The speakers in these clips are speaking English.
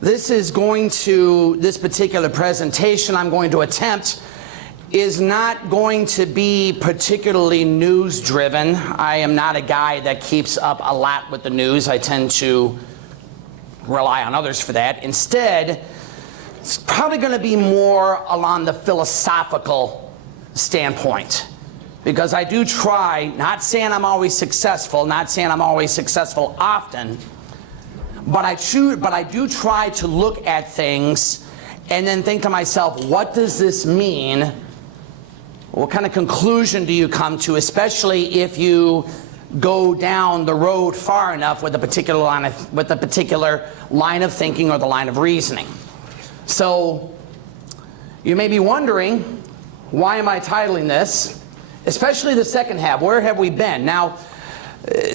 this particular presentation I'm going to attempt is not going to be particularly news driven. I am not a guy that keeps up a lot with the news. I tend to rely on others for that. Instead, it's probably going to be more along the philosophical standpoint, because I do try, not saying I'm always successful, not saying I'm always successful often, but I do try to look at things and then think to myself, what does this mean? What kind of conclusion do you come to, especially if you go down the road far enough with a particular line of thinking or the line of reasoning? So you may be wondering, why am I titling this? Especially the second half, where have we been? Now,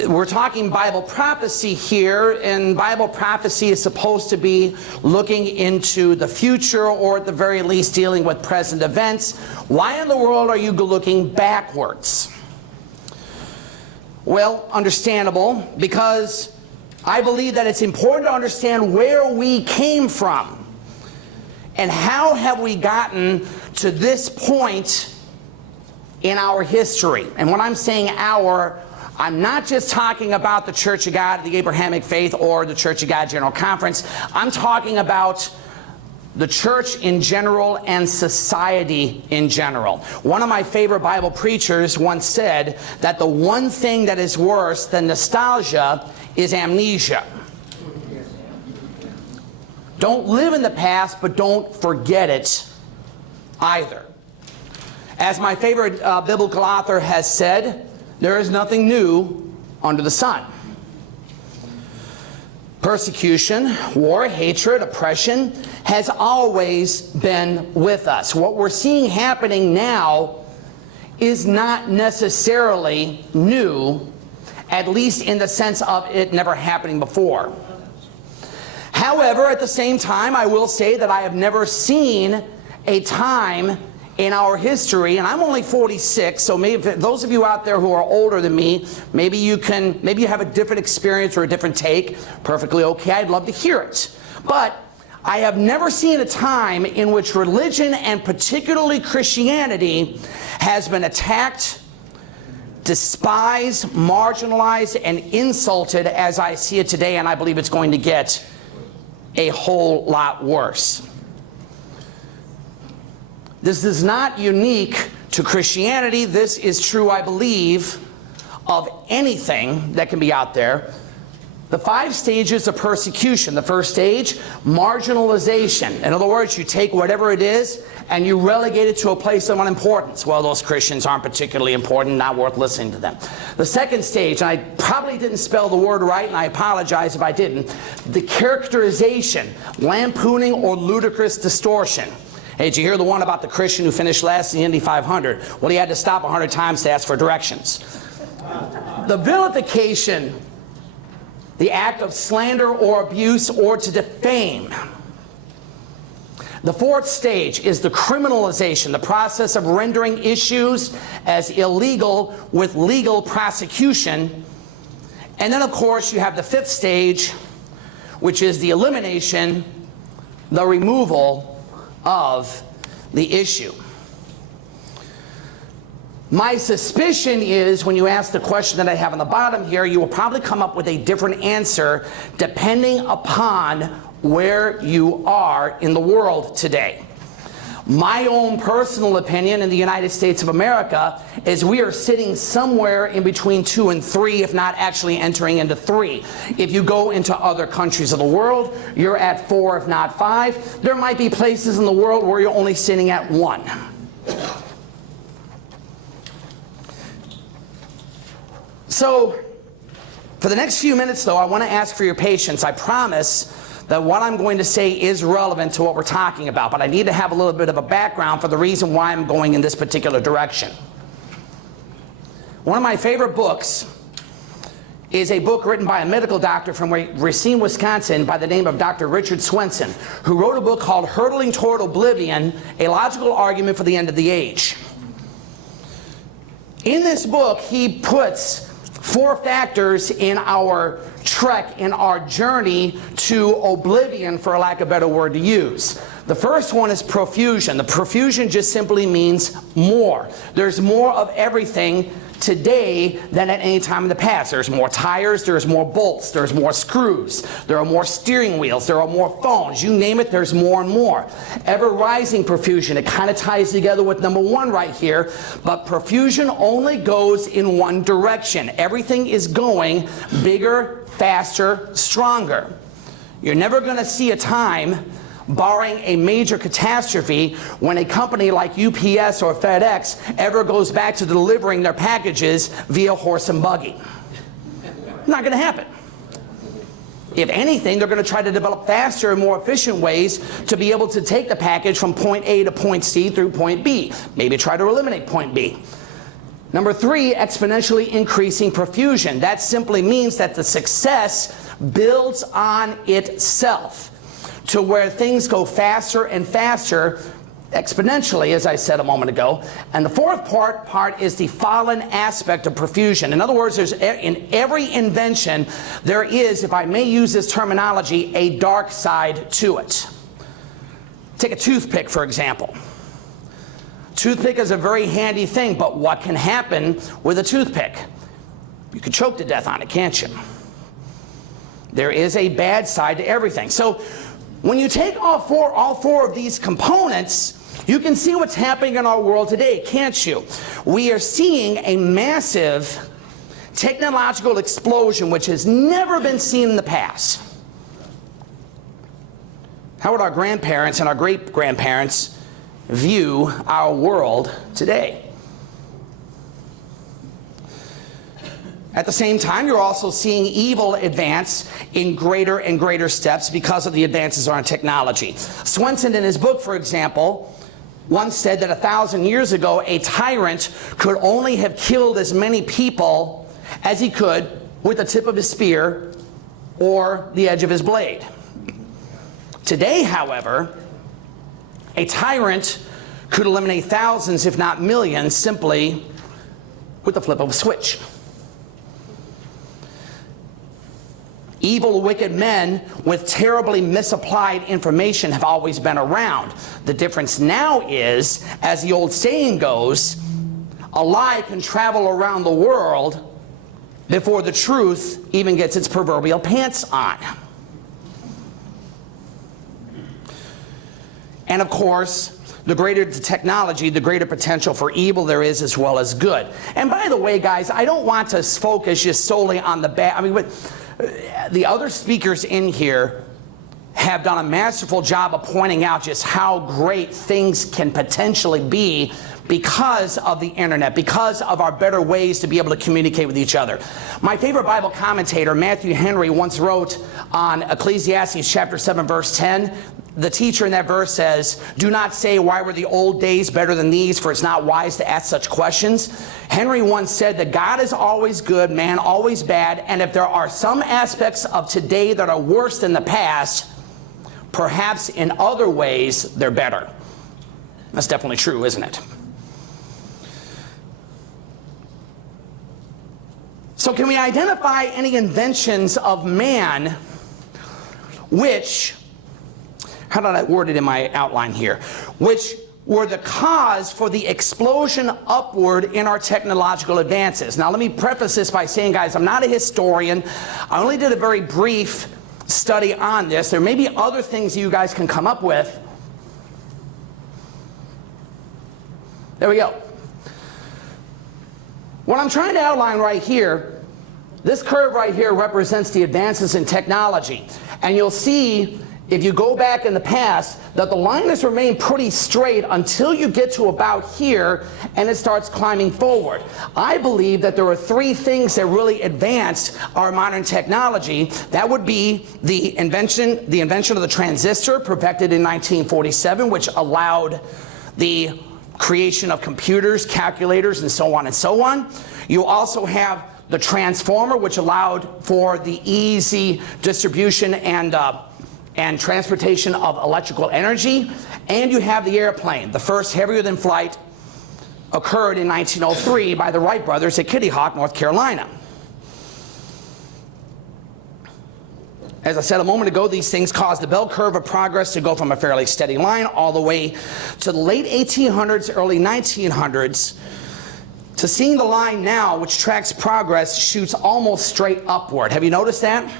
we're talking Bible prophecy here, and Bible prophecy is supposed to be looking into the future, or at the very least dealing with present events. Why in the world are you looking backwards? Well, understandable, because I believe that it's important to understand where we came from and how have we gotten to this point in our history. And when I'm saying our, I'm not just talking about the Church of God, the Abrahamic faith, or the Church of God General Conference. I'm talking about the church in general and society in general. One of my favorite Bible preachers once said that the one thing that is worse than nostalgia is amnesia. Don't live in the past, but don't forget it either. As my favorite biblical author has said, there is nothing new under the sun. Persecution, war, hatred, oppression has always been with us. What we're seeing happening now is not necessarily new, at least in the sense of it never happening before. However, at the same time, I will say that I have never seen a time in our history, and I'm only 46, so maybe those of you out there who are older than me, maybe you have a different experience or a different take. Perfectly okay, I'd love to hear it. But I have never seen a time in which religion, and particularly Christianity, has been attacked, despised, marginalized, and insulted as I see it today, and I believe it's going to get a whole lot worse. This is not unique to Christianity. This is true, I believe, of anything that can be out there. The 5 stages of persecution. The first stage, marginalization. In other words, you take whatever it is and you relegate it to a place of unimportance. Well, those Christians aren't particularly important, not worth listening to them. The second stage, and I probably didn't spell the word right, and I apologize if I didn't, the characterization, lampooning, or ludicrous distortion. Hey, did you hear the one about the Christian who finished last in the Indy 500? Well, he had to stop 100 times to ask for directions. The vilification, the act of slander or abuse or to defame. The fourth stage is the criminalization, the process of rendering issues as illegal with legal prosecution. And then, of course, you have the fifth stage, which is the elimination, the removal of the issue. My suspicion is when you ask the question that I have on the bottom here, you will probably come up with a different answer depending upon where you are in the world today. My own personal opinion in the United States of America is we are sitting somewhere in between 2 and 3, if not actually entering into 3. If you go into other countries of the world, you're at 4, if not 5. There might be places in the world where you're only sitting at 1. So, for the next few minutes, though, I want to ask for your patience. I promise that what I'm going to say is relevant to what we're talking about, but I need to have a little bit of a background for the reason why I'm going in this particular direction. One of my favorite books is a book written by a medical doctor from Racine, Wisconsin, by the name of Dr. Richard Swenson, who wrote a book called Hurtling Toward Oblivion, A Logical Argument for the End of the Age. In this book, he puts 4 factors in our trek, in our journey to oblivion, for lack of a better word to use. The first one is profusion. The profusion just simply means more. There's more of everything today than at any time in the past. There's more tires, there's more bolts, there's more screws, there are more steering wheels, there are more phones. You name it, there's more and more. Ever rising profusion. It kind of ties together with number 1 right here, but profusion only goes in one direction. Everything is going bigger, faster, stronger. You're never going to see a time, barring a major catastrophe, when a company like UPS or FedEx ever goes back to delivering their packages via horse and buggy. Not going to happen. If anything, they're going to try to develop faster and more efficient ways to be able to take the package from point A to point C through point B. Maybe try to eliminate point B. Number 3, exponentially increasing profusion. That simply means that the success builds on itself, to where things go faster and faster exponentially, as I said a moment ago. And the fourth part is the fallen aspect of profusion. In other words, there's in every invention, there is, if I may use this terminology, a dark side to it. Take a toothpick, for example. Toothpick is a very handy thing, but what can happen with a toothpick? You could choke to death on it, can't you? There is a bad side to everything. So when you take all four of these components, you can see what's happening in our world today, can't you? We are seeing a massive technological explosion which has never been seen in the past. How would our grandparents and our great-grandparents view our world today? At the same time, you're also seeing evil advance in greater and greater steps because of the advances in technology. Swenson, in his book, for example, once said that 1,000 years ago, a tyrant could only have killed as many people as he could with the tip of his spear or the edge of his blade. Today, however, a tyrant could eliminate thousands, if not millions, simply with the flip of a switch. Evil, wicked men with terribly misapplied information have always been around. The difference now is, as the old saying goes, a lie can travel around the world before the truth even gets its proverbial pants on. And of course, the greater the technology, the greater potential for evil there is as well as good. And by the way, guys, I don't want to focus just solely on the bad. I mean, the other speakers in here have done a masterful job of pointing out just how great things can potentially be because of the internet, because of our better ways to be able to communicate with each other. My favorite Bible commentator, Matthew Henry, once wrote on Ecclesiastes chapter 7, verse 10, the teacher in that verse says, "Do not say, why were the old days better than these, for it's not wise to ask such questions." Henry once said that God is always good, man always bad, and if there are some aspects of today that are worse than the past, perhaps in other ways they're better. That's definitely true, isn't it? So can we identify any inventions of man which, how did I word it in my outline here, which were the cause for the explosion upward in our technological advances? Now let me preface this by saying, guys, I'm not a historian. I only did a very brief study on this. There may be other things you guys can come up with. There we go. What I'm trying to outline right here, this curve right here represents the advances in technology. And you'll see, if you go back in the past, that the line has remained pretty straight until you get to about here and it starts climbing forward. I believe that there are three things that really advanced our modern technology. That would be the invention of the transistor, perfected in 1947, which allowed the creation of computers, calculators, and so on and so on. You also have the transformer, which allowed for the easy distribution and transportation of electrical energy. And you have the airplane. The first heavier-than flight occurred in 1903 by the Wright brothers at Kitty Hawk, North Carolina. As I said a moment ago, these things caused the bell curve of progress to go from a fairly steady line all the way to the late 1800s, early 1900s, to seeing the line now, which tracks progress, shoots almost straight upward. Have you noticed that?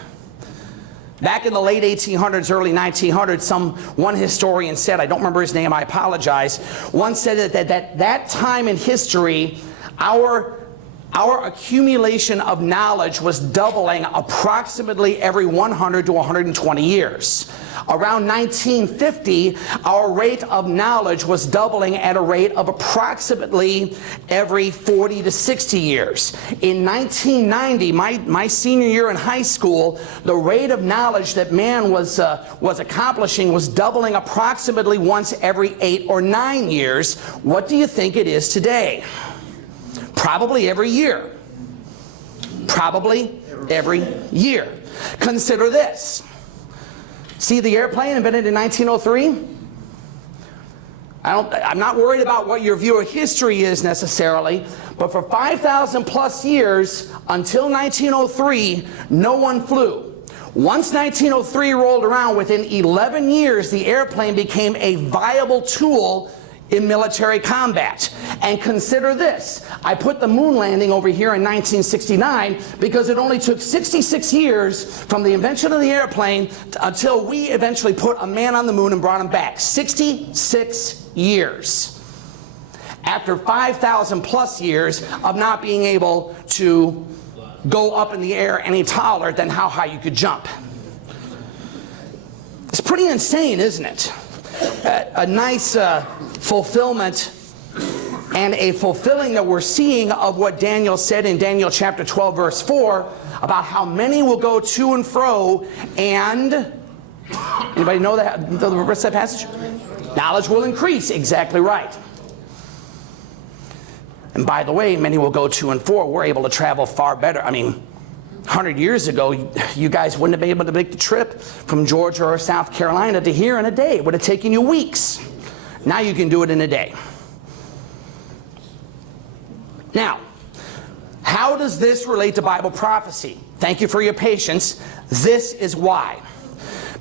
Back in the late 1800s, early 1900s, one historian said, I don't remember his name, I apologize, one said that time in history, our accumulation of knowledge was doubling approximately every 100 to 120 years. Around 1950, our rate of knowledge was doubling at a rate of approximately every 40 to 60 years. In 1990, my senior year in high school, the rate of knowledge that man was accomplishing was doubling approximately once every 8 or 9 years. What do you think it is today? Probably every year. Probably every year. Consider this. See the airplane invented in 1903? I'm not worried about what your view of history is necessarily, but for 5,000 plus years, until 1903, no one flew. Once 1903 rolled around, within 11 years, the airplane became a viable tool in military combat. And consider this, I put the moon landing over here in 1969 because it only took 66 years from the invention of the airplane until we eventually put a man on the moon and brought him back. 66 years. After 5,000 plus years of not being able to go up in the air any taller than how high you could jump. It's pretty insane, isn't it? A nice fulfillment and a fulfilling that we're seeing of what Daniel said in Daniel chapter 12 verse 4 about how many will go to and fro, and anybody know the rest of that passage? Knowledge will increase. Exactly right. And by the way, many will go to and fro. We're able to travel far better. I mean, 100 years ago, you guys wouldn't have been able to make the trip from Georgia or South Carolina to here in a day. It would have taken you weeks. Now you can do it in a day. Now, how does this relate to Bible prophecy? Thank you for your patience. This is why.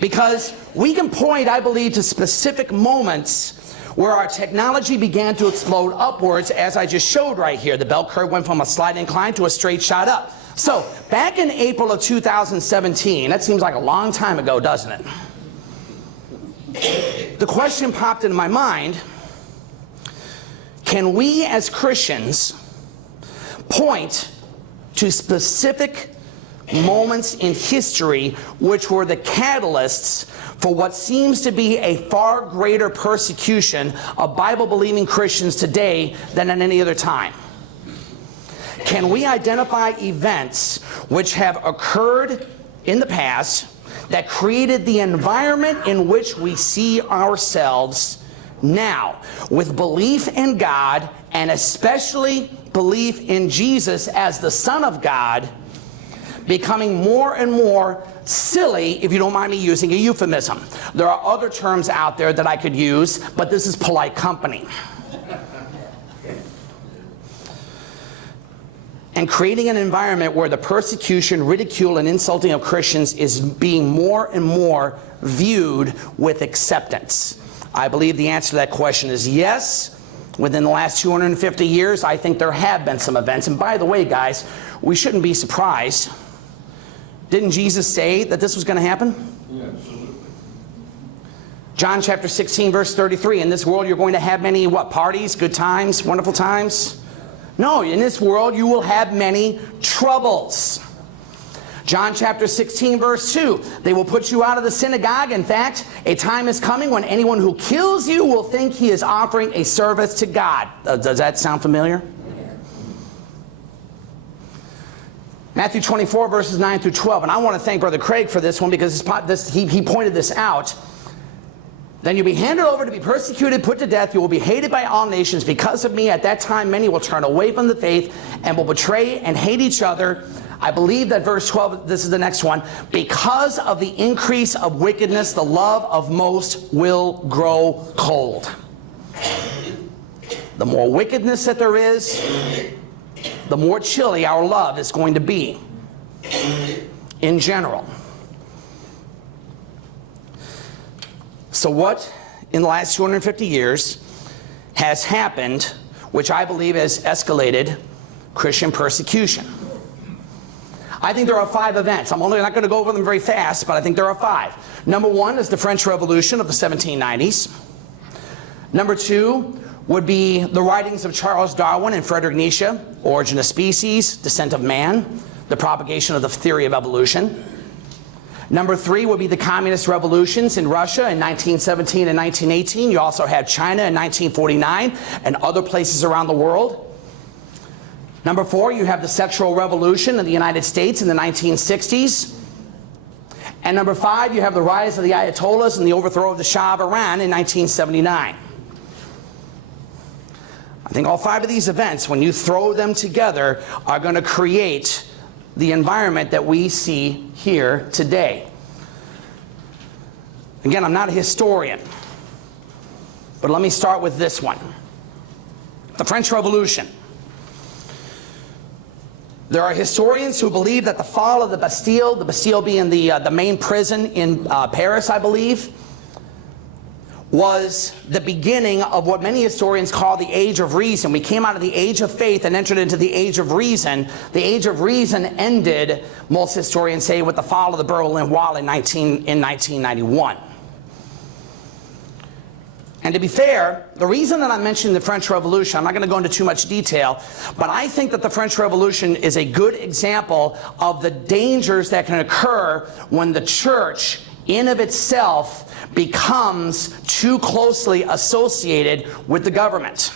Because we can point, I believe, to specific moments where our technology began to explode upwards, as I just showed right here. The bell curve went from a slight incline to a straight shot up. So, back in April of 2017, that seems like a long time ago, doesn't it? The question popped into my mind, can we as Christians point to specific moments in history which were the catalysts for what seems to be a far greater persecution of Bible-believing Christians today than at any other time? Can we identify events which have occurred in the past that created the environment in which we see ourselves now, with belief in God and especially belief in Jesus as the Son of God becoming more and more silly, if you don't mind me using a euphemism? There are other terms out there that I could use, but this is polite company. And creating an environment where the persecution, ridicule, and insulting of Christians is being more and more viewed with acceptance. I believe the answer to that question is yes. Within the last 250 years, I think there have been some events. And by the way, guys, we shouldn't be surprised. Didn't Jesus say that this was going to happen? Yeah, absolutely. John chapter 16, verse 33, in this world you're going to have many, what, parties, good times, wonderful times? No, in this world you will have many troubles. John chapter 16, verse 2, they will put you out of the synagogue. In fact, a time is coming when anyone who kills you will think he is offering a service to God. Does that sound familiar? Matthew 24, verses 9 through 12. And I want to thank Brother Craig for this one because he pointed this out. Then you'll be handed over to be persecuted, put to death. You will be hated by all nations because of me. At that time, many will turn away from the faith and will betray and hate each other. I believe that verse 12, this is the next one. Because of the increase of wickedness, the love of most will grow cold. The more wickedness that there is, the more chilly our love is going to be in general. So what in the last 250 years has happened, which I believe has escalated Christian persecution? I think there are 5 events. I'm only not going to go over them very fast, but I think there are 5. Number 1 is the French Revolution of the 1790s. Number 2 would be the writings of Charles Darwin and Friedrich Nietzsche, Origin of Species, Descent of Man, the propagation of the theory of evolution. Number 3 would be the communist revolutions in Russia in 1917 and 1918. You also had China in 1949 and other places around the world. Number 4, you have the sexual revolution in the United States in the 1960s. And number 5, you have the rise of the Ayatollahs and the overthrow of the Shah of Iran in 1979. I think all 5 of these events, when you throw them together, are going to create the environment that we see here today. Again, I'm not a historian, but let me start with this one. The French Revolution. There are historians who believe that the fall of the Bastille being the main prison in Paris, I believe, was the beginning of what many historians call the Age of Reason. We came out of the Age of Faith and entered into the Age of Reason. The Age of Reason ended, most historians say, with the fall of the Berlin Wall in 1991. And to be fair, the reason that I'm mentioning the French Revolution, I'm not going to go into too much detail, but I think that the French Revolution is a good example of the dangers that can occur when the church in of itself becomes too closely associated with the government.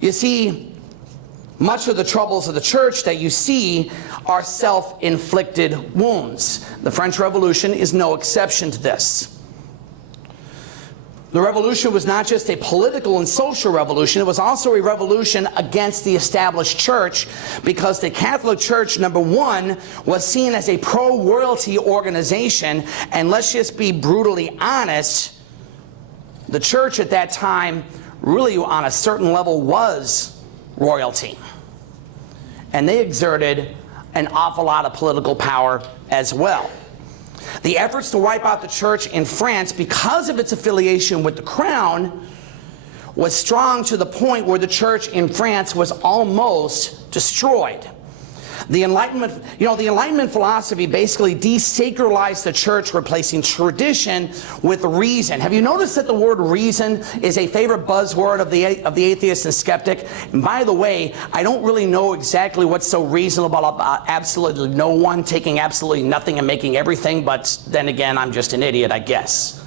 You see, much of the troubles of the church that you see are self-inflicted wounds. The French Revolution is no exception to this. The revolution was not just a political and social revolution, it was also a revolution against the established church, because the Catholic Church, number 1, was seen as a pro-royalty organization, and let's just be brutally honest, the church at that time really on a certain level was royalty. And they exerted an awful lot of political power as well. The efforts to wipe out the church in France because of its affiliation with the crown was strong to the point where the church in France was almost destroyed. The Enlightenment, the Enlightenment philosophy basically desacralized the church, replacing tradition with reason. Have you noticed that the word reason is a favorite buzzword of the atheist and skeptic? And by the way, I don't really know exactly what's so reasonable about absolutely no one taking absolutely nothing and making everything, but then again, I'm just an idiot, I guess.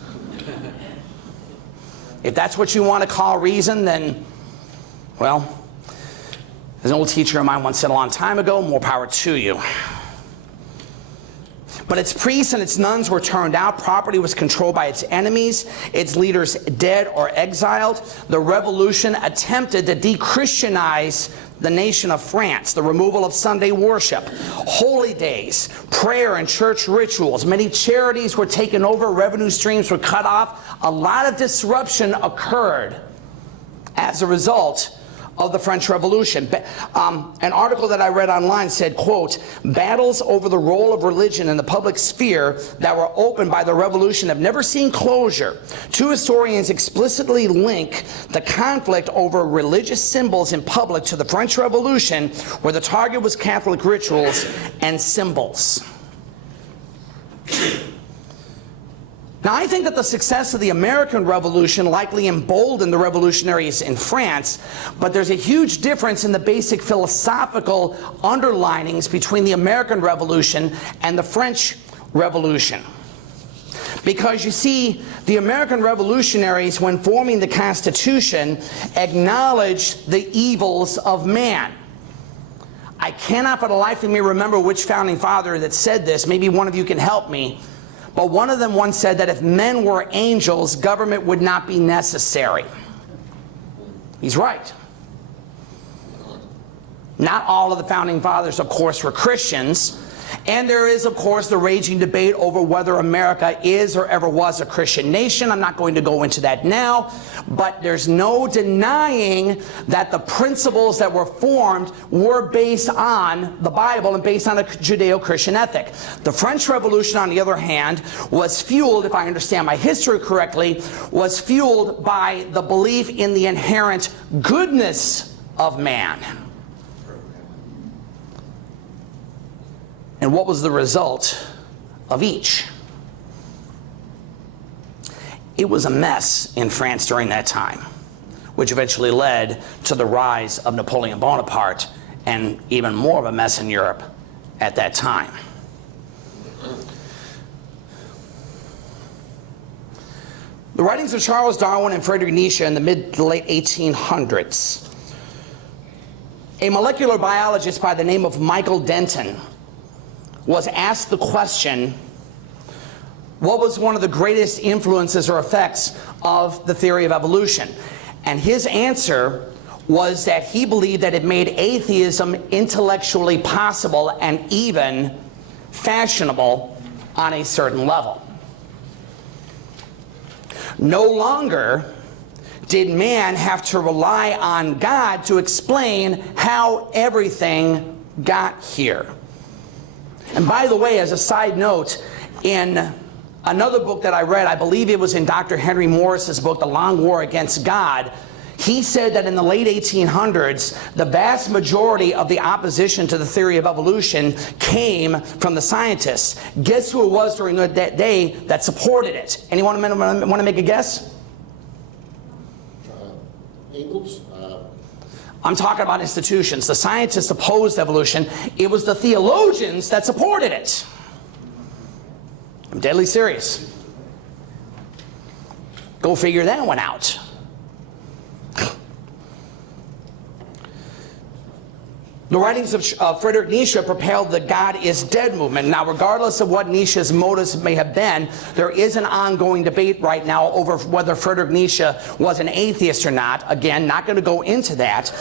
If that's what you want to call reason, then, well, as an old teacher of mine once said a long time ago, more power to you. But its priests and its nuns were turned out. Property was controlled by its enemies. Its leaders dead or exiled. The revolution attempted to de-Christianize the nation of France. The removal of Sunday worship, holy days, prayer and church rituals. Many charities were taken over. Revenue streams were cut off. A lot of disruption occurred as a result of the French Revolution. An article that I read online said, quote, "Battles over the role of religion in the public sphere that were opened by the revolution have never seen closure. 2 historians explicitly link the conflict over religious symbols in public to the French Revolution, where the target was Catholic rituals and symbols." Now, I think that the success of the American Revolution likely emboldened the revolutionaries in France, but there's a huge difference in the basic philosophical underlinings between the American Revolution and the French Revolution. Because you see, the American revolutionaries, when forming the Constitution, acknowledged the evils of man. I cannot for the life of me remember which founding father that said this. Maybe one of you can help me. But one of them once said that if men were angels, government would not be necessary. He's right. Not all of the founding fathers, of course, were Christians. And there is, of course, the raging debate over whether America is or ever was a Christian nation. I'm not going to go into that now, but there's no denying that the principles that were formed were based on the Bible and based on a Judeo-Christian ethic. The French Revolution, on the other hand, was fueled, if I understand my history correctly, was fueled by the belief in the inherent goodness of man. And what was the result of each? It was a mess in France during that time, which eventually led to the rise of Napoleon Bonaparte, and even more of a mess in Europe at that time. The writings of Charles Darwin and Friedrich Nietzsche in the mid to late 1800s. A molecular biologist by the name of Michael Denton was asked the question, what was one of the greatest influences or effects of the theory of evolution? And his answer was that he believed that it made atheism intellectually possible and even fashionable on a certain level. No longer did man have to rely on God to explain how everything got here. And by the way, as a side note, in another book that I read, I believe it was in Dr. Henry Morris's book, The Long War Against God, he said that in the late 1800s, the vast majority of the opposition to the theory of evolution came from the scientists. Guess who it was during that day that supported it? Anyone want to make a guess? Engels? I'm talking about institutions. The scientists opposed evolution. It was the theologians that supported it. I'm deadly serious. Go figure that one out. The writings of Friedrich Nietzsche propelled the God is dead movement. Now, regardless of what Nietzsche's motives may have been, there is an ongoing debate right now over whether Friedrich Nietzsche was an atheist or not. Again, not going to go into that.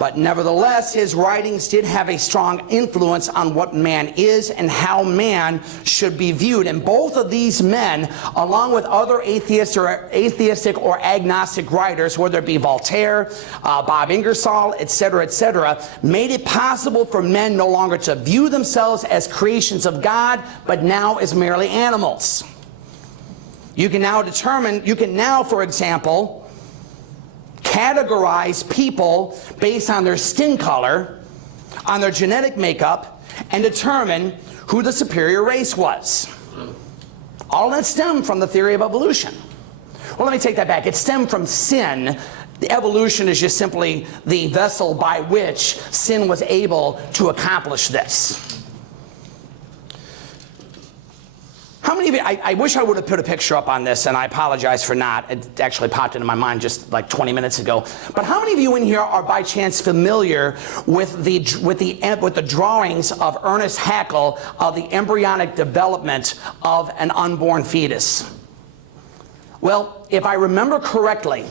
But nevertheless, his writings did have a strong influence on what man is and how man should be viewed. And both of these men, along with other atheistic or agnostic writers, whether it be Voltaire, Bob Ingersoll, etc., made it possible for men no longer to view themselves as creations of God, but now as merely animals. You can now, for example, categorize people based on their skin color, on their genetic makeup, and determine who the superior race was. All that stemmed from the theory of evolution. Well, let me take that back. It stemmed from sin. The evolution is just simply the vessel by which sin was able to accomplish this. How many of you, I wish I would have put a picture up on this, and I apologize for not. It actually popped into my mind just like 20 minutes ago. But how many of you in here are by chance familiar with the drawings of Ernest Haeckel of the embryonic development of an unborn fetus? Well, if I remember correctly,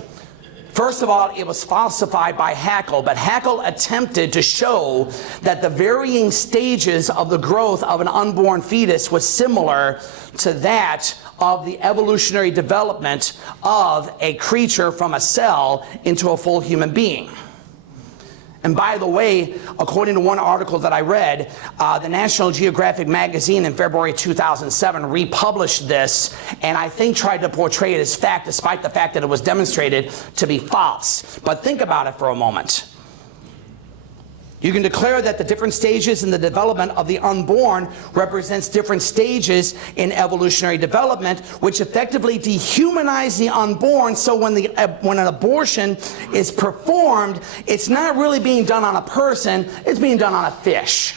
first of all, it was falsified by Haeckel, but Haeckel attempted to show that the varying stages of the growth of an unborn fetus was similar to that of the evolutionary development of a creature from a cell into a full human being. And by the way, according to one article that I read, the National Geographic magazine in February 2007 republished this, and I think tried to portray it as fact, despite the fact that it was demonstrated to be false. But think about it for a moment. You can declare that the different stages in the development of the unborn represents different stages in evolutionary development, which effectively dehumanize the unborn. So when an abortion is performed, it's not really being done on a person, it's being done on a fish.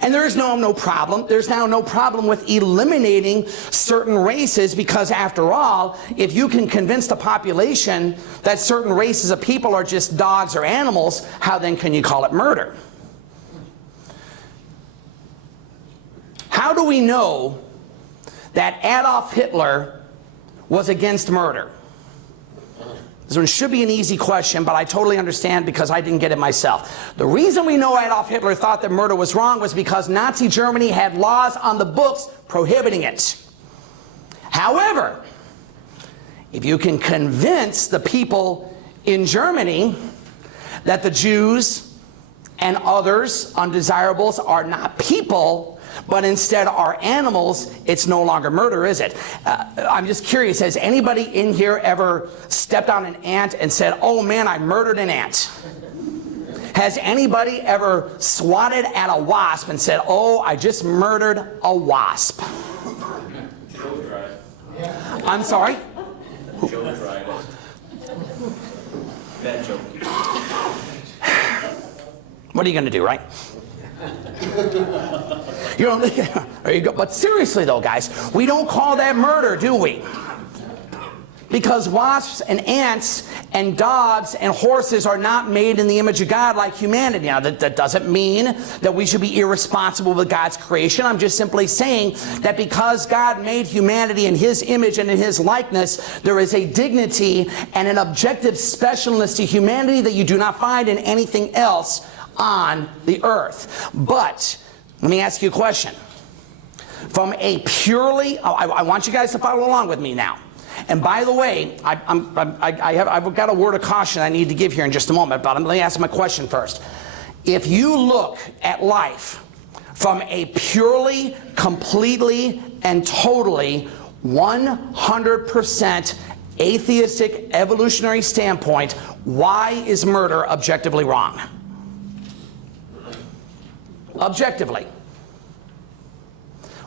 And there's now no problem with eliminating certain races, because after all, if you can convince the population that certain races of people are just dogs or animals, how then can you call it murder? How do we know that Adolf Hitler was against murder? This one should be an easy question, but I totally understand because I didn't get it myself. The reason we know Adolf Hitler thought that murder was wrong was because Nazi Germany had laws on the books prohibiting it. However, if you can convince the people in Germany that the Jews and others, undesirables, are not people, but instead are animals, it's no longer murder, is it? I'm just curious, has anybody in here ever stepped on an ant and said, oh man, I murdered an ant? Has anybody ever swatted at a wasp and said, oh, I just murdered a wasp? I'm sorry? Joe tried it. Bad joke. What are you going to do, right? You know, there you go. But seriously though, guys, we don't call that murder, do we? Because wasps and ants and dogs and horses are not made in the image of God like humanity. Now, that doesn't mean that we should be irresponsible with God's creation. I'm just simply saying that because God made humanity in His image and in His likeness, there is a dignity and an objective specialness to humanity that you do not find in anything else on the earth. But let me ask you a question. From a purely, I want you guys to follow along with me now. And by the way, I've got a word of caution I need to give here in just a moment, but let me ask my question first. If you look at life from a purely, completely, and totally 100% atheistic evolutionary standpoint, why is murder objectively wrong? Objectively.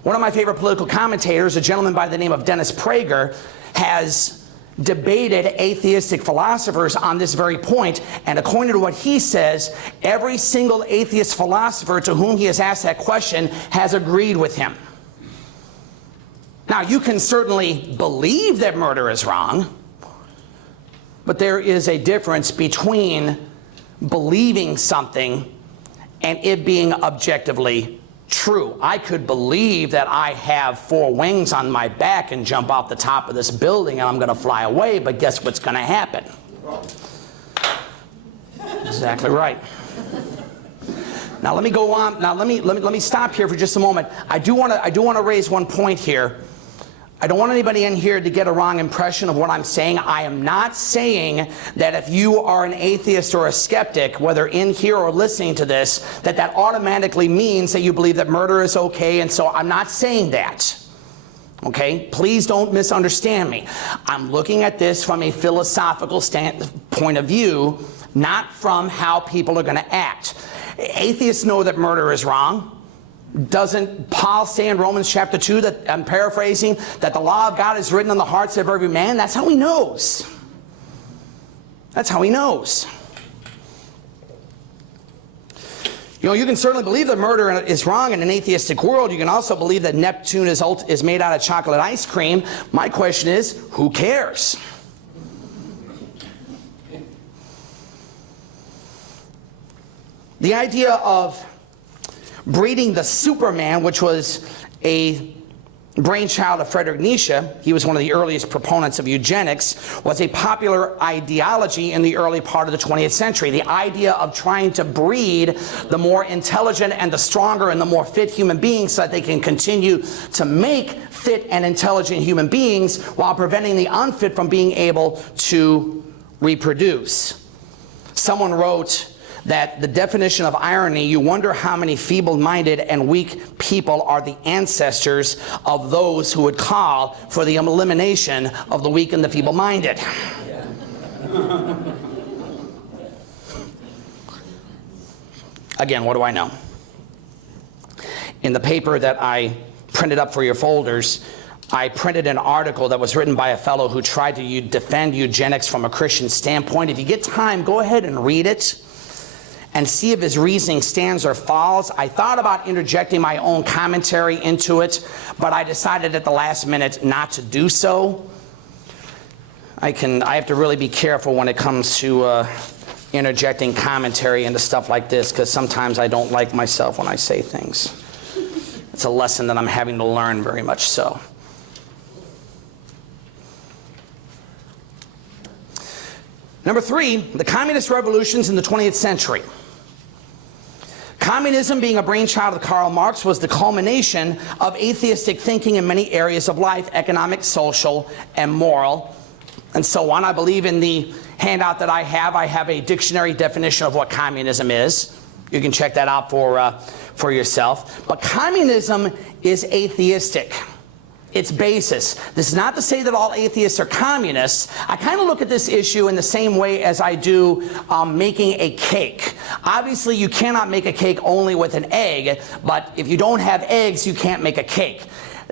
One of my favorite political commentators, a gentleman by the name of Dennis Prager, has debated atheistic philosophers on this very point, and according to what he says, every single atheist philosopher to whom he has asked that question has agreed with him. Now, you can certainly believe that murder is wrong, but there is a difference between believing something and it being objectively true. I could believe that I have 4 wings on my back and jump off the top of this building and I'm going to fly away, but guess what's going to happen? Exactly right. Now let me go on. Now let me stop here for just a moment. I do want to raise one point here. I don't want anybody in here to get a wrong impression of what I'm saying. I am not saying that if you are an atheist or a skeptic, whether in here or listening to this, that automatically means that you believe that murder is okay, and so I'm not saying that. Okay? Please don't misunderstand me. I'm looking at this from a philosophical point of view, not from how people are going to act. Atheists know that murder is wrong. Doesn't Paul say in Romans chapter 2 that, I'm paraphrasing, that the law of God is written on the hearts of every man? That's how he knows. That's how he knows. You know, you can certainly believe that murder is wrong in an atheistic world. You can also believe that Neptune is made out of chocolate ice cream. My question is, who cares? The idea of breeding the Superman, which was a brainchild of Friedrich Nietzsche, he was one of the earliest proponents of eugenics, was a popular ideology in the early part of the 20th century. The idea of trying to breed the more intelligent and the stronger and the more fit human beings so that they can continue to make fit and intelligent human beings while preventing the unfit from being able to reproduce. Someone wrote that the definition of irony, you wonder how many feeble-minded and weak people are the ancestors of those who would call for the elimination of the weak and the feeble-minded. Again, what do I know? In the paper that I printed up for your folders, I printed an article that was written by a fellow who tried to defend eugenics from a Christian standpoint. If you get time, go ahead and read it and see if his reasoning stands or falls. I thought about interjecting my own commentary into it, but I decided at the last minute not to do so. I have to really be careful when it comes to interjecting commentary into stuff like this, because sometimes I don't like myself when I say things. It's a lesson that I'm having to learn, very much so. Number 3, the communist revolutions in the 20th century. Communism, being a brainchild of Karl Marx, was the culmination of atheistic thinking in many areas of life: economic, social, and moral, and so on. I believe in the handout that I have a dictionary definition of what communism is. You can check that out for yourself. But communism is atheistic. Its basis. This is not to say that all atheists are communists. I kind of look at this issue in the same way as I do making a cake. Obviously, you cannot make a cake only with an egg, but if you don't have eggs, you can't make a cake.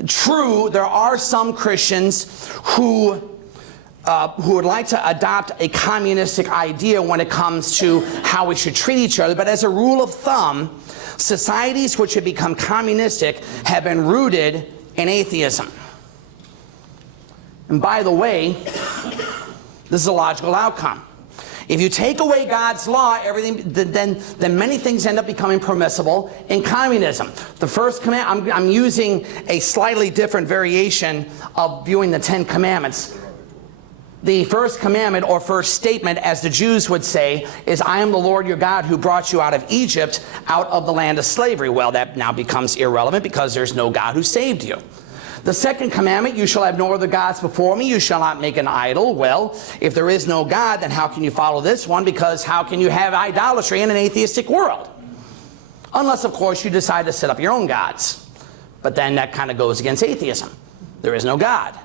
True, there are some Christians who would like to adopt a communistic idea when it comes to how we should treat each other, but as a rule of thumb, societies which have become communistic have been rooted in atheism. And by the way, this is a logical outcome. If you take away God's law, then many things end up becoming permissible in communism. The first command, I'm using a slightly different variation of viewing the 10 Commandments. The first commandment, or first statement, as the Jews would say, is, I am the Lord your God who brought you out of Egypt, out of the land of slavery. Well, that now becomes irrelevant because there's no God who saved you. The second commandment, you shall have no other gods before me, you shall not make an idol. Well, if there is no God, then how can you follow this one? Because how can you have idolatry in an atheistic world? Unless, of course, you decide to set up your own gods. But then that kind of goes against atheism. There is no God.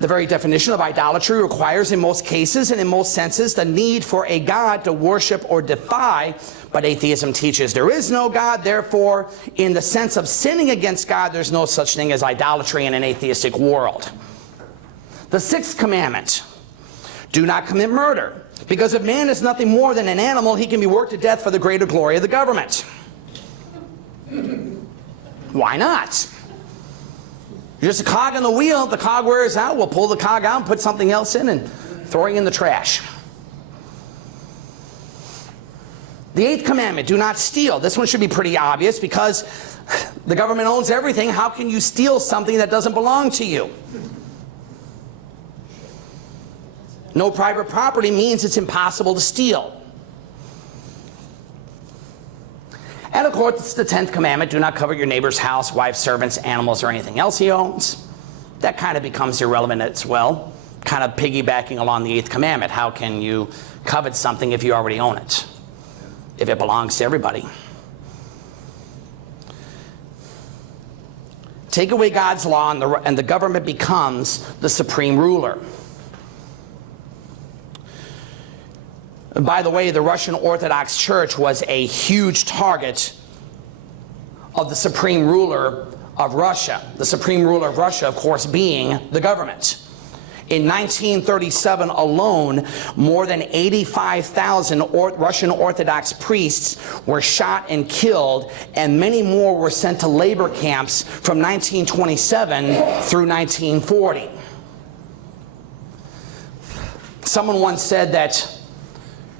The very definition of idolatry requires, in most cases and in most senses, the need for a God to worship or defy. But atheism teaches there is no God. Therefore, in the sense of sinning against God, there's no such thing as idolatry in an atheistic world. The sixth commandment, do not commit murder. Because if man is nothing more than an animal, he can be worked to death for the greater glory of the government. Why not? You're just a cog in the wheel. If the cog wears out, we'll pull the cog out and put something else in and throw it in the trash. The eighth commandment, do not steal. This one should be pretty obvious because the government owns everything. How can you steal something that doesn't belong to you? No private property means it's impossible to steal. And of course, it's the 10th commandment, do not covet your neighbor's house, wife, servants, animals, or anything else he owns. That kind of becomes irrelevant as well, kind of piggybacking along the 8th commandment. How can you covet something if you already own it, if it belongs to everybody? Take away God's law and the government becomes the supreme ruler. By the way, the Russian Orthodox Church was a huge target of the supreme ruler of Russia. The supreme ruler of Russia, of course, being the government. In 1937 alone, more than 85,000 Russian Orthodox priests were shot and killed, and many more were sent to labor camps from 1927 through 1940. Someone once said that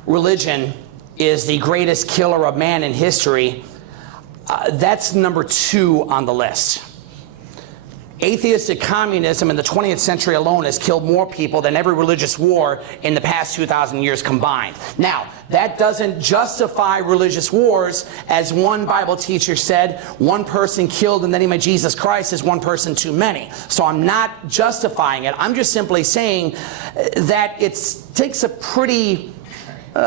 religion is the greatest killer of man in history. That's number 2 on the list. Atheistic communism in the 20th century alone has killed more people than every religious war in the past 2,000 years combined. Now, that doesn't justify religious wars. As one Bible teacher said, one person killed in the name of Jesus Christ is one person too many. So I'm not justifying it. I'm just simply saying that it takes a pretty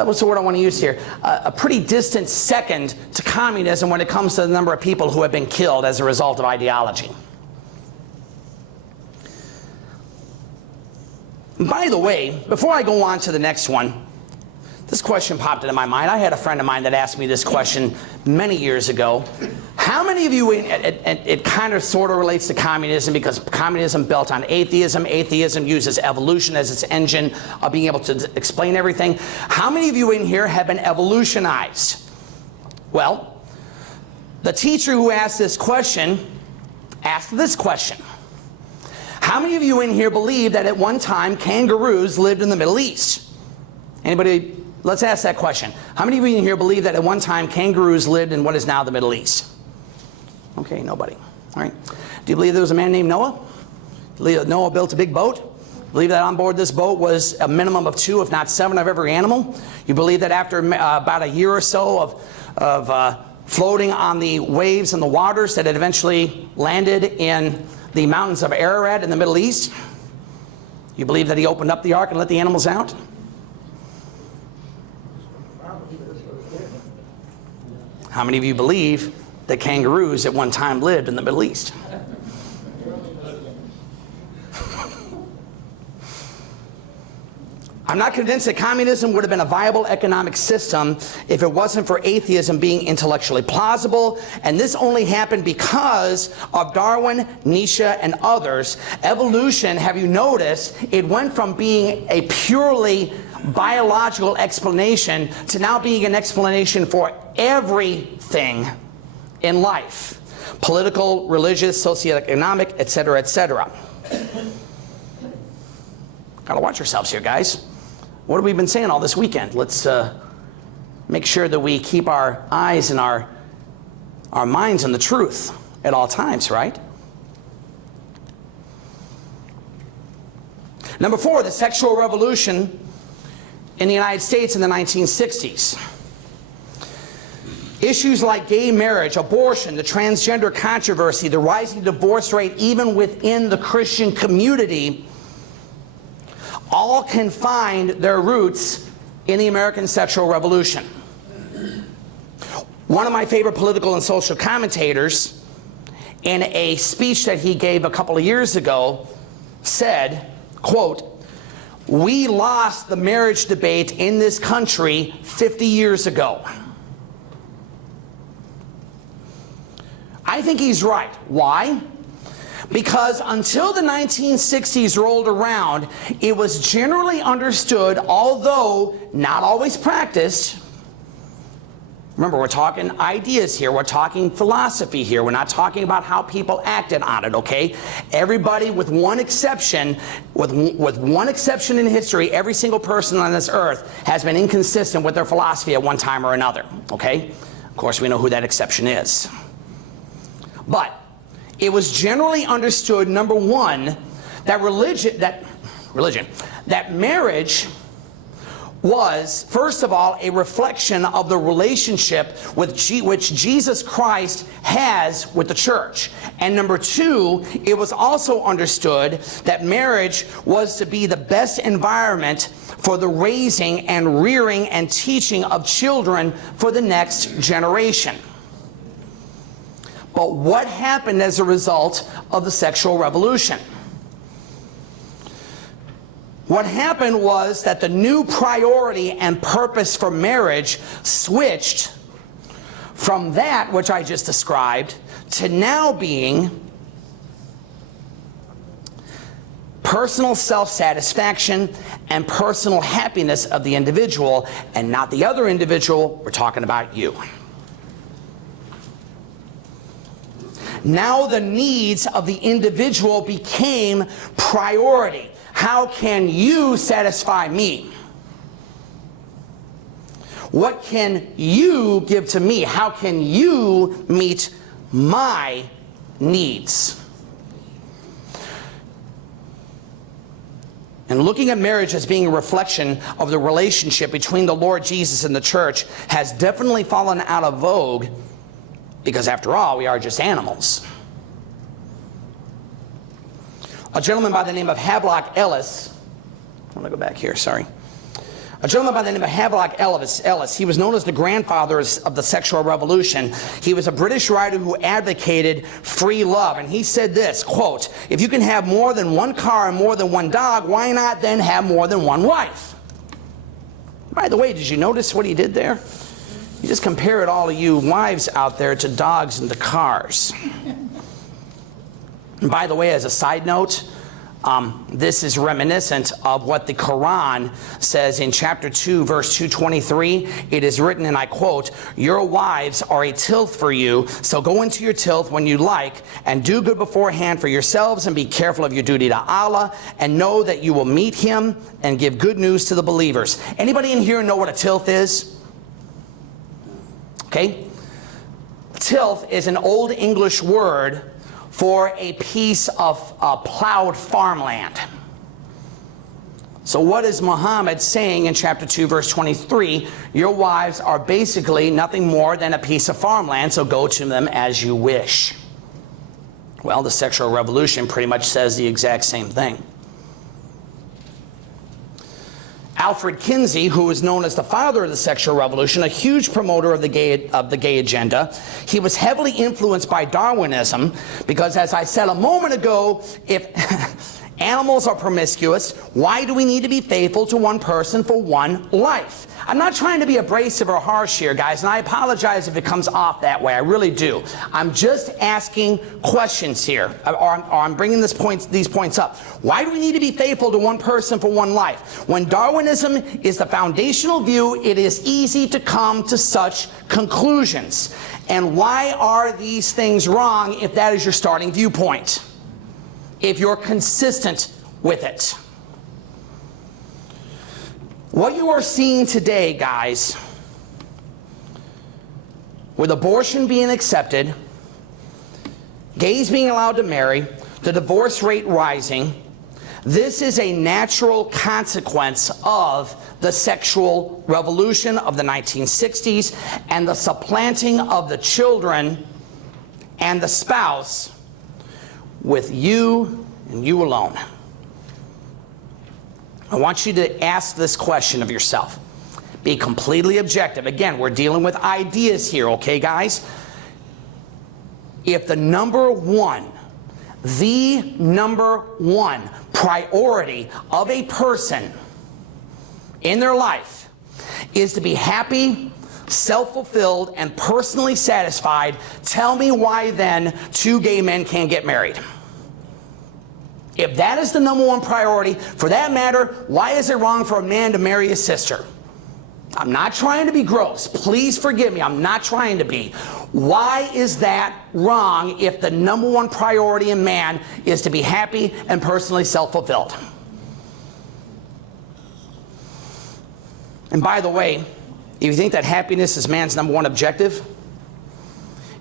what's the word I want to use here? A pretty distant second to communism when it comes to the number of people who have been killed as a result of ideology. By the way, before I go on to the next one, this question popped into my mind. I had a friend of mine that asked me this question many years ago. How many of you, it kind of sort of relates to communism because communism built on atheism. Atheism uses evolution as its engine of being able to explain everything. How many of you in here have been evolutionized? Well, the teacher who asked this question asked this question. How many of you in here believe that at one time kangaroos lived in the Middle East? Anybody? Let's ask that question. How many of you in here believe that at one time kangaroos lived in what is now the Middle East? Okay, nobody. All right. Do you believe there was a man named Noah? Noah built a big boat, Believe that on board this boat was a minimum of 2, if not 7, of every animal. You believe that after about a year or so of floating on the waves and the waters, that it eventually landed in the mountains of Ararat in the Middle East. You believe that he opened up the ark and let the animals out? How many of you believe that kangaroos at one time lived in the Middle East? I'm not convinced that communism would have been a viable economic system if it wasn't for atheism being intellectually plausible, and this only happened because of Darwin, Nietzsche, and others. Evolution, have you noticed, it went from being a purely biological explanation to now being an explanation for everything in life. Political, religious, socioeconomic, etc., etc. Gotta watch yourselves here, guys. What have we been saying all this weekend? Let's make sure that we keep our eyes and our minds on the truth at all times, right? Number 4, the sexual revolution in the United States in the 1960s. Issues like gay marriage, abortion, the transgender controversy, the rising divorce rate even within the Christian community all can find their roots in the American sexual revolution. One of my favorite political and social commentators, in a speech that he gave a couple of years ago, said, quote, "We lost the marriage debate in this country 50 years ago." I think he's right. Why? Because until the 1960s rolled around, it was generally understood, although not always practiced. Remember, we're talking ideas here. We're talking philosophy here. We're not talking about how people acted on it, okay? Everybody, with one exception, with one exception in history, every single person on this earth has been inconsistent with their philosophy at one time or another, okay? Of course, we know who that exception is. But it was generally understood, number one, that marriage was, first of all, a reflection of the relationship which Jesus Christ has with the church. And number two, it was also understood that marriage was to be the best environment for the raising and rearing and teaching of children for the next generation. But what happened as a result of the sexual revolution? What happened was that the new priority and purpose for marriage switched from that which I just described to now being personal self-satisfaction and personal happiness of the individual, and not the other individual. We're talking about you. Now the needs of the individual became priority. How can you satisfy me? What can you give to me? How can you meet my needs? And looking at marriage as being a reflection of the relationship between the Lord Jesus and the church has definitely fallen out of vogue, because after all, we are just animals. A gentleman by the name of Havelock Ellis, I want to go back here, sorry. A gentleman by the name of Havelock Ellis, he was known as the grandfather of the sexual revolution. He was a British writer who advocated free love, and he said this, quote, "If you can have more than one car and more than one dog, why not then have more than one wife?" By the way, did you notice what he did there? You just compared all of you wives out there to dogs and to cars. And by the way, as a side note, this is reminiscent of what the Quran says in chapter 2, verse 223. It is written, and I quote, "Your wives are a tilth for you, so go into your tilth when you like, and do good beforehand for yourselves, and be careful of your duty to Allah, and know that you will meet Him, and give good news to the believers." Anybody in here know what a tilth is? Okay? Tilth is an Old English word for a piece of plowed farmland. So what is Muhammad saying in chapter 2, verse 23? Your wives are basically nothing more than a piece of farmland, so go to them as you wish. Well, the sexual revolution pretty much says the exact same thing. Alfred Kinsey, who is known as the father of the sexual revolution, a huge promoter of the gay agenda, he was heavily influenced by Darwinism because, as I said a moment ago, if animals are promiscuous, why do we need to be faithful to one person for one life? I'm not trying to be abrasive or harsh here, guys, and I apologize if it comes off that way. I really do. I'm just asking questions here, or I'm bringing these points up. Why do we need to be faithful to one person for one life? When Darwinism is the foundational view, it is easy to come to such conclusions. And why are these things wrong if that is your starting viewpoint? If you're consistent with it. What you are seeing today, guys, with abortion being accepted, gays being allowed to marry, the divorce rate rising, this is a natural consequence of the sexual revolution of the 1960s and the supplanting of the children and the spouse with you and you alone. I want you to ask this question of yourself. Be completely objective. Again, we're dealing with ideas here, okay, guys? If the number one priority of a person in their life is to be happy, self-fulfilled, and personally satisfied, tell me why then two gay men can't get married. If that is the number one priority, for that matter, why is it wrong for a man to marry his sister? I'm not trying to be gross. Please forgive me. I'm not trying to be. Why is that wrong if the number one priority in man is to be happy and personally self-fulfilled? And by the way, if you think that happiness is man's number one objective,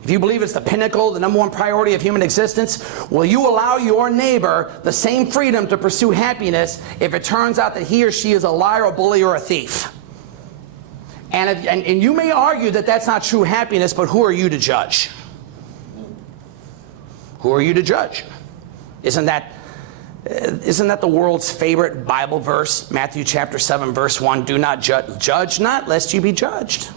if you believe it's the pinnacle, the number one priority of human existence, will you allow your neighbor the same freedom to pursue happiness if it turns out that he or she is a liar, a bully, or a thief? And you may argue that that's not true happiness, but who are you to judge? Who are you to judge? Isn't that the world's favorite Bible verse, Matthew chapter 7, verse 1, do not judge not, lest you be judged.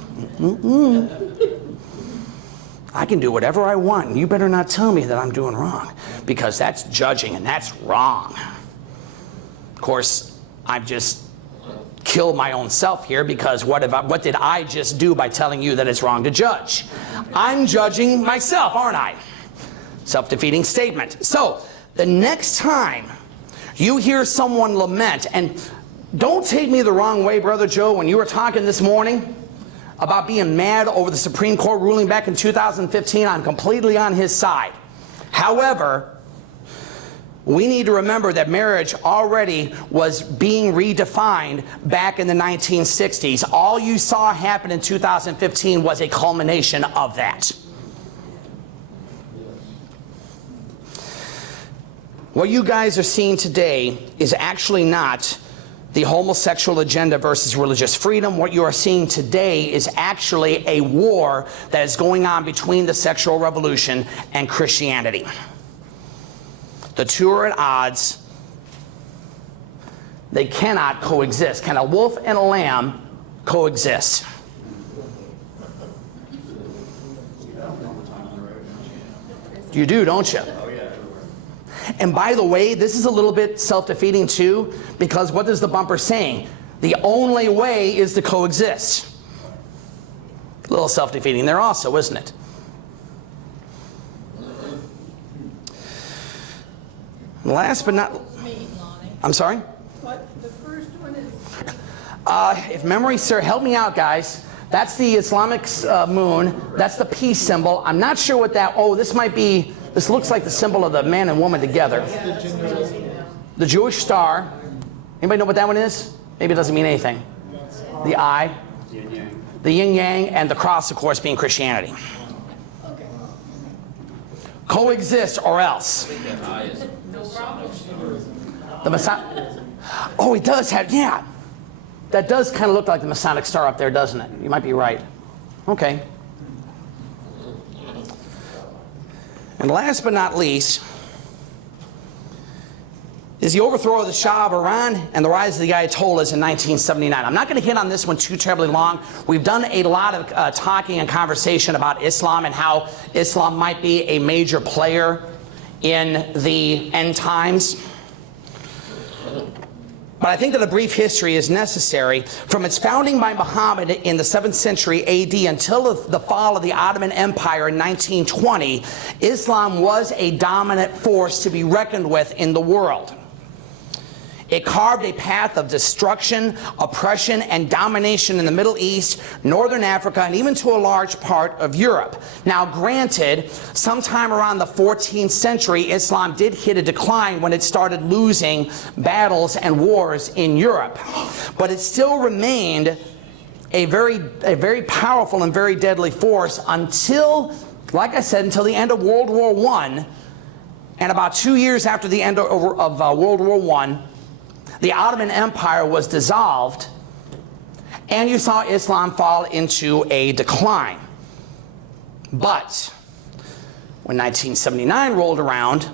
I can do whatever I want, and you better not tell me that I'm doing wrong, because that's judging, and that's wrong. Of course, I've just killed my own self here, because what did I just do by telling you that it's wrong to judge? I'm judging myself, aren't I? Self-defeating statement. So, the next time you hear someone lament, and don't take me the wrong way, Brother Joe, when you were talking this morning about being mad over the Supreme Court ruling back in 2015, I'm completely on his side. However, we need to remember that marriage already was being redefined back in the 1960s. All you saw happen in 2015 was a culmination of that. What you guys are seeing today is actually not the homosexual agenda versus religious freedom. What you are seeing today is actually a war that is going on between the sexual revolution and Christianity. The two are at odds. They cannot coexist. Can a wolf and a lamb coexist? You do, don't you? And by the way, this is a little bit self-defeating too, because what is the bumper saying? The only way is to coexist. A little self-defeating there also, isn't it? Last but not... I'm sorry? What the first one is? If memory serves, help me out, guys. That's the Islamic moon. That's the peace symbol. I'm not sure what that... Oh, this might be... This looks like the symbol of the man and woman together. The Jewish star. Anybody know what that one is? Maybe it doesn't mean anything. The eye. The yin yang, and the cross, of course, being Christianity. Coexist or else. The Messiah. Oh, it does have, yeah. That does kind of look like the Masonic star up there, doesn't it? You might be right. Okay. And last but not least is the overthrow of the Shah of Iran and the rise of the Ayatollahs in 1979. I'm not going to hit on this one too terribly long. We've done a lot of talking and conversation about Islam and how Islam might be a major player in the end times. But I think that a brief history is necessary. From its founding by Muhammad in the 7th century AD until the fall of the Ottoman Empire in 1920, Islam was a dominant force to be reckoned with in the world. It carved a path of destruction, oppression, and domination in the Middle East, Northern Africa, and even to a large part of Europe. Now, granted, sometime around the 14th century, Islam did hit a decline when it started losing battles and wars in Europe. But it still remained a very powerful and very deadly force until, like I said, until the end of World War I. And about 2 years after the end of World War I, the Ottoman Empire was dissolved, and you saw Islam fall into a decline. But when 1979 rolled around,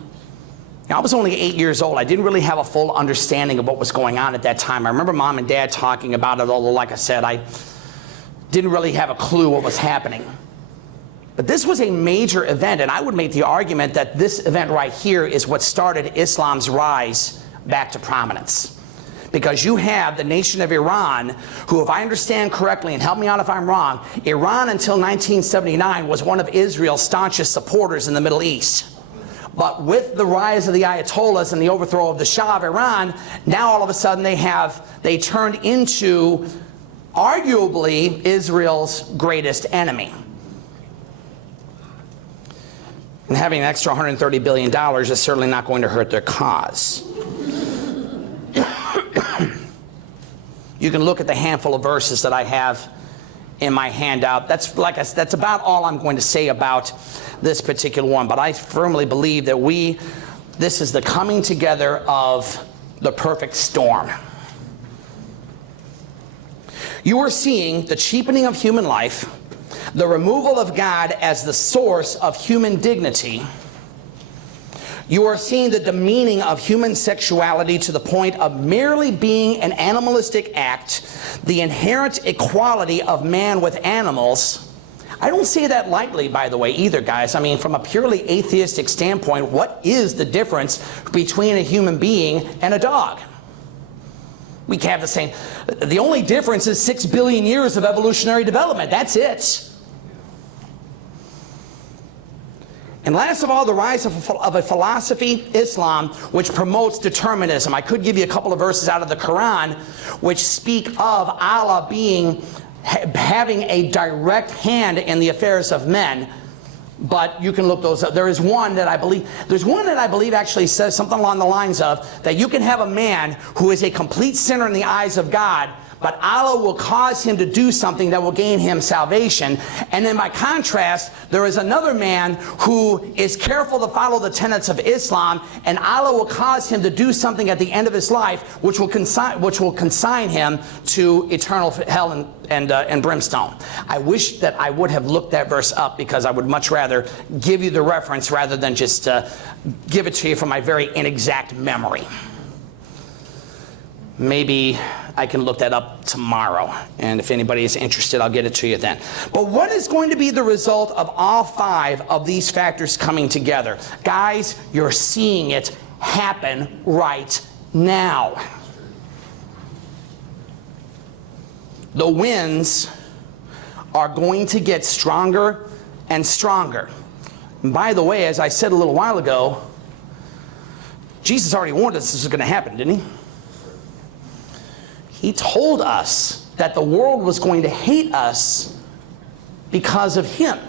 I was only 8 years old. I didn't really have a full understanding of what was going on at that time. I remember Mom and Dad talking about it, although, like I said, I didn't really have a clue what was happening. But this was a major event, and I would make the argument that this event right here is what started Islam's rise back to prominence. Because you have the nation of Iran, who, if I understand correctly, and help me out if I'm wrong, Iran until 1979 was one of Israel's staunchest supporters in the Middle East. But with the rise of the Ayatollahs and the overthrow of the Shah of Iran, now all of a sudden they turned into arguably Israel's greatest enemy. And having an extra $130 billion is certainly not going to hurt their cause. You can look at the handful of verses that I have in my handout. That's about all I'm going to say about this particular one. But I firmly believe that this is the coming together of the perfect storm. You are seeing the cheapening of human life, the removal of God as the source of human dignity. You are seeing the demeaning of human sexuality to the point of merely being an animalistic act, the inherent equality of man with animals. I don't say that lightly, by the way, either, guys. I mean, from a purely atheistic standpoint, what is the difference between a human being and a dog? We have the same. The only difference is 6 billion years of evolutionary development. That's it. And last of all, the rise of a philosophy, Islam, which promotes determinism. I could give you a couple of verses out of the Quran which speak of Allah having a direct hand in the affairs of men. But you can look those up. There's one that I believe actually says something along the lines of that you can have a man who is a complete sinner in the eyes of God, but Allah will cause him to do something that will gain him salvation. And then by contrast, there is another man who is careful to follow the tenets of Islam, and Allah will cause him to do something at the end of his life which will consign him to eternal hell and brimstone. I wish that I would have looked that verse up, because I would much rather give you the reference rather than just give it to you from my very inexact memory. Maybe I can look that up tomorrow, and if anybody is interested, I'll get it to you then. But what is going to be the result of all 5 of these factors coming together? Guys, you're seeing it happen right now. The winds are going to get stronger and stronger. And by the way, as I said a little while ago, Jesus already warned us this was going to happen, didn't he? He told us that the world was going to hate us because of him.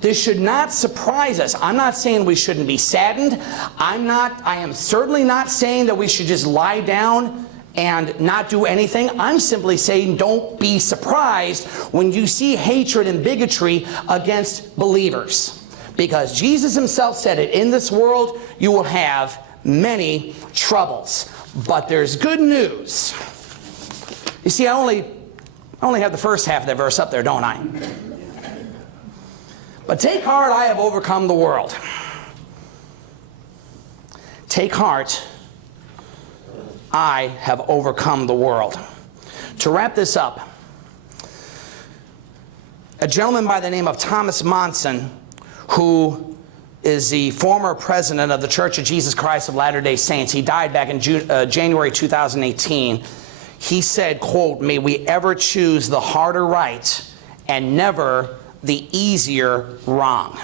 This should not surprise us. I'm not saying we shouldn't be saddened. I am certainly not saying that we should just lie down and not do anything. I'm simply saying don't be surprised when you see hatred and bigotry against believers. Because Jesus himself said it, in this world you will have many troubles. But there's good news. You see, I only have the first half of that verse up there, don't I? But take heart, I have overcome the world. Take heart, I have overcome the world. To wrap this up, a gentleman by the name of Thomas Monson, who is the former president of the Church of Jesus Christ of Latter-day Saints. He died back in January 2018. He said, quote, "May we ever choose the harder right and never the easier wrong."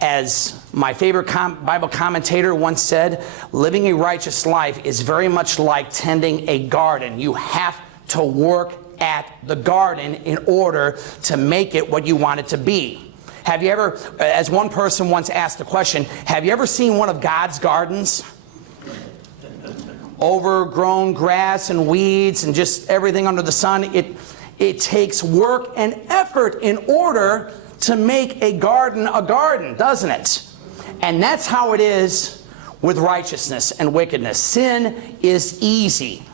As my favorite Bible commentator once said, living a righteous life is very much like tending a garden. You have to work at the garden in order to make it what you want it to be. Have you ever, as one person once asked the question, have you ever seen one of God's gardens? Overgrown grass and weeds and just everything under the sun. It takes work and effort in order to make a garden, doesn't it? And that's how it is with righteousness and wickedness. Sin is easy.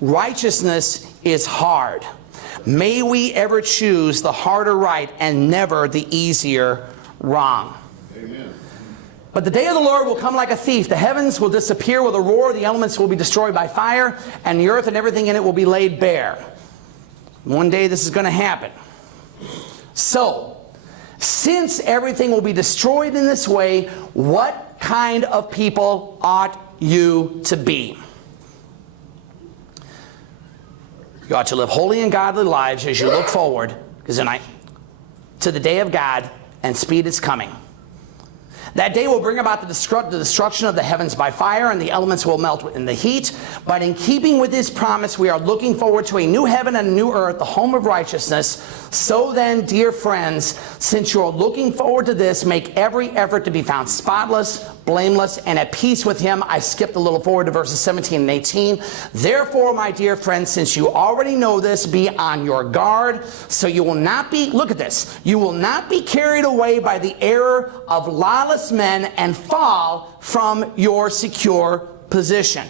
Righteousness is hard. May we ever choose the harder right and never the easier wrong. Amen. But the day of the Lord will come like a thief. The heavens will disappear with a roar. The elements will be destroyed by fire. And the earth and everything in it will be laid bare. One day this is going to happen. So, since everything will be destroyed in this way, what kind of people ought you to be? You ought to live holy and godly lives as you look forward to the day of God, and speed is coming. That day will bring about the destruction of the heavens by fire, and the elements will melt in the heat. But in keeping with His promise, we are looking forward to a new heaven and a new earth, the home of righteousness. So then, dear friends, since you are looking forward to this, make every effort to be found spotless, blameless, and at peace with Him. I skipped a little forward to verses 17 and 18. Therefore, my dear friends, since you already know this, be on your guard, so you will not be, look at this, you will not be carried away by the error of lawless men and fall from your secure position.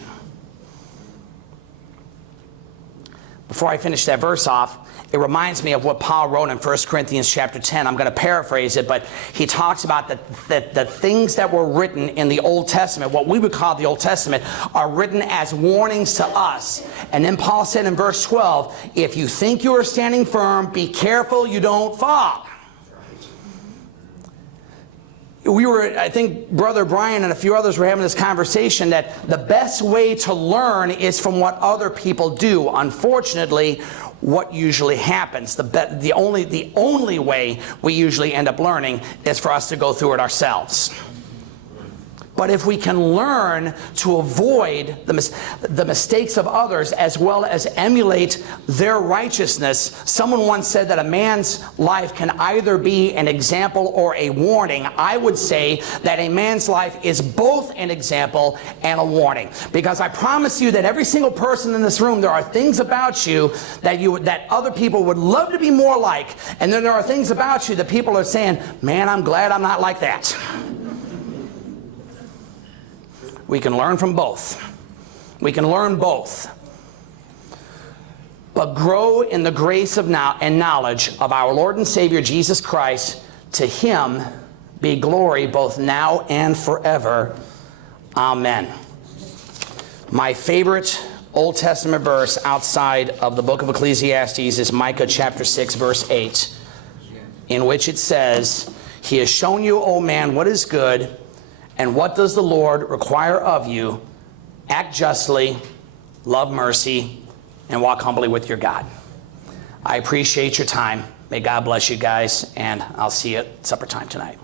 Before I finish that verse off, it reminds me of what Paul wrote in 1 Corinthians chapter 10. I'm going to paraphrase it, but he talks about the things that were written in the Old Testament, what we would call the Old Testament, are written as warnings to us. And then Paul said in verse 12, if you think you are standing firm, be careful you don't fall. I think Brother Brian and a few others were having this conversation that the best way to learn is from what other people do. Unfortunately, what usually happens, the only way we usually end up learning is for us to go through it ourselves. But if we can learn to avoid the mistakes of others as well as emulate their righteousness, someone once said that a man's life can either be an example or a warning. I would say that a man's life is both an example and a warning. Because I promise you that every single person in this room, there are things about you that other people would love to be more like. And then there are things about you that people are saying, man, I'm glad I'm not like that. We can learn from both. We can learn both. But grow in the grace of and knowledge of our Lord and Savior Jesus Christ. To Him be glory both now and forever. Amen. My favorite Old Testament verse outside of the book of Ecclesiastes is Micah chapter 6, verse 8, in which it says, He has shown you, O man, what is good. And what does the Lord require of you? Act justly, love mercy, and walk humbly with your God. I appreciate your time. May God bless you guys, and I'll see you at supper time tonight.